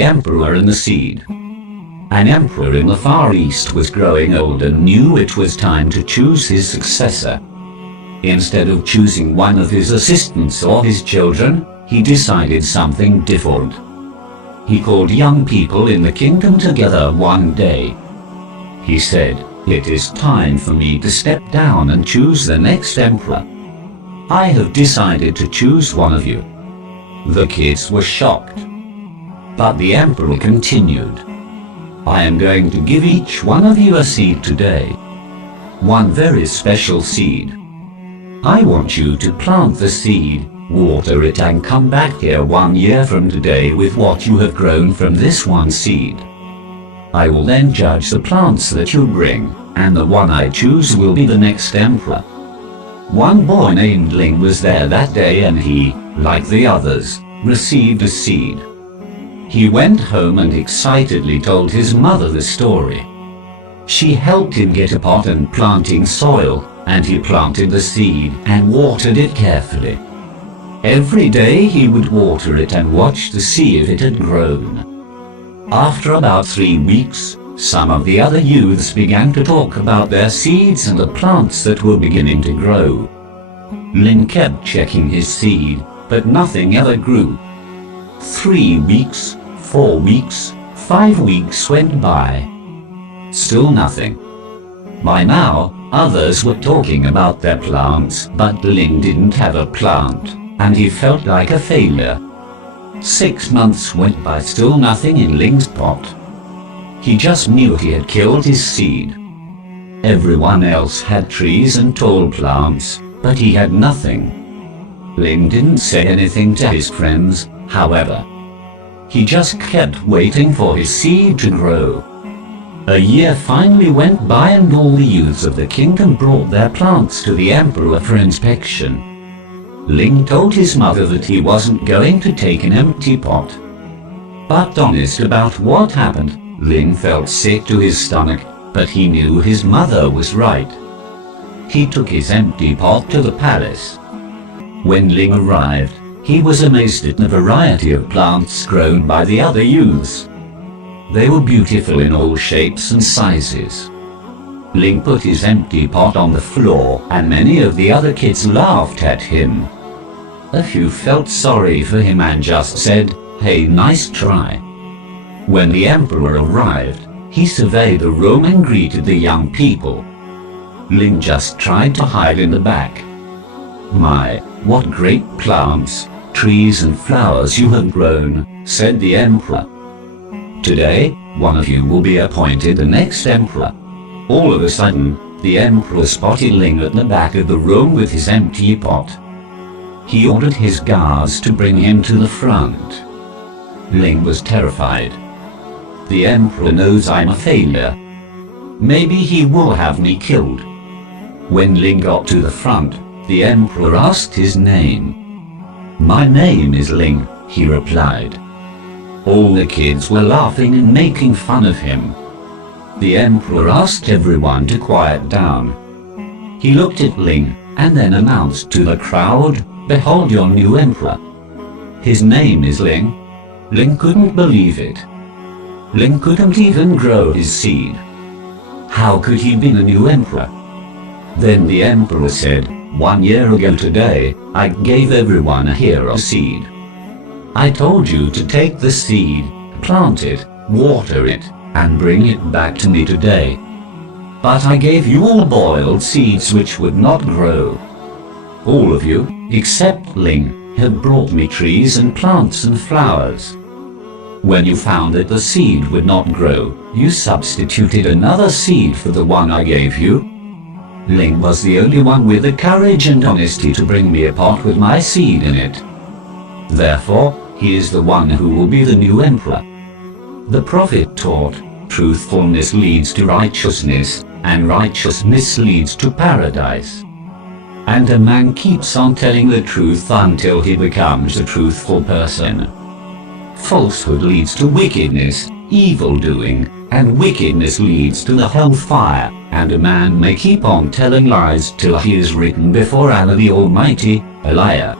the emperor and the seed. An emperor in the Far East was growing old and knew it was time to choose his successor. Instead of choosing one of his assistants or his children, he decided something different. He called young people in the kingdom together one day. He said, "It is time for me to step down and choose the next emperor. I have decided to choose one of you." The kids were shocked. But the emperor continued, "I am going to give each one of you a seed today. One very special seed. I want you to plant the seed, water it and come back here 1 year from today with what you have grown from this one seed. I will then judge the plants that you bring, and the one I choose will be the next emperor." One boy named Ling was there that day, and he, like the others, received a seed. He went home and excitedly told his mother the story. She helped him get a pot and planting soil, and he planted the seed and watered it carefully. Every day he would water it and watch to see if it had grown. After about 3 weeks, some of the other youths began to talk about their seeds and the plants that were beginning to grow. Ling kept checking his seed, but nothing ever grew. 3 weeks, 4 weeks, 5 weeks went by. Still nothing. By now, others were talking about their plants, but Ling didn't have a plant, and he felt like a failure. 6 months went by, still nothing in Ling's pot. He just knew he had killed his seed. Everyone else had trees and tall plants, but he had nothing. Ling didn't say anything to his friends, however. He just kept waiting for his seed to grow. A year finally went by, and all the youths of the kingdom brought their plants to the emperor for inspection. Ling told his mother that he wasn't going to take an empty pot. But honest about what happened, Ling felt sick to his stomach, but he knew his mother was right. He took his empty pot to the palace. When Ling arrived, he was amazed at the variety of plants grown by the other youths. They were beautiful in all shapes and sizes. Ling put his empty pot on the floor, and many of the other kids laughed at him. A few felt sorry for him and just said, "Hey, nice try." When the emperor arrived, he surveyed the room and greeted the young people. Ling just tried to hide in the back. "My, what great plants, trees and flowers you have grown," said the emperor. "Today, one of you will be appointed the next emperor." All of a sudden, the emperor spotted Ling at the back of the room with his empty pot. He ordered his guards to bring him to the front. Ling was terrified. "The emperor knows I'm a failure. Maybe he will have me killed." When Ling got to the front, the emperor asked his name. "My name is Ling," he replied. All the kids were laughing and making fun of him. The emperor asked everyone to quiet down. He looked at Ling and then announced to the crowd, "Behold your new emperor. His name is Ling." Ling couldn't believe it. Ling couldn't even grow his seed. How could he be the new emperor? Then the emperor said, "1 year ago today, I gave everyone here a seed. I told you to take the seed, plant it, water it, and bring it back to me today. But I gave you all boiled seeds which would not grow. All of you, except Ling, have brought me trees and plants and flowers. When you found that the seed would not grow, you substituted another seed for the one I gave you. Ling was the only one with the courage and honesty to bring me a pot with my seed in it. Therefore, he is the one who will be the new emperor." The prophet taught, "Truthfulness leads to righteousness, and righteousness leads to paradise." And a man keeps on telling the truth until he becomes a truthful person. Falsehood leads to wickedness, evil doing, and wickedness leads to the hellfire, and a man may keep on telling lies till he is written before Allah the Almighty, a liar.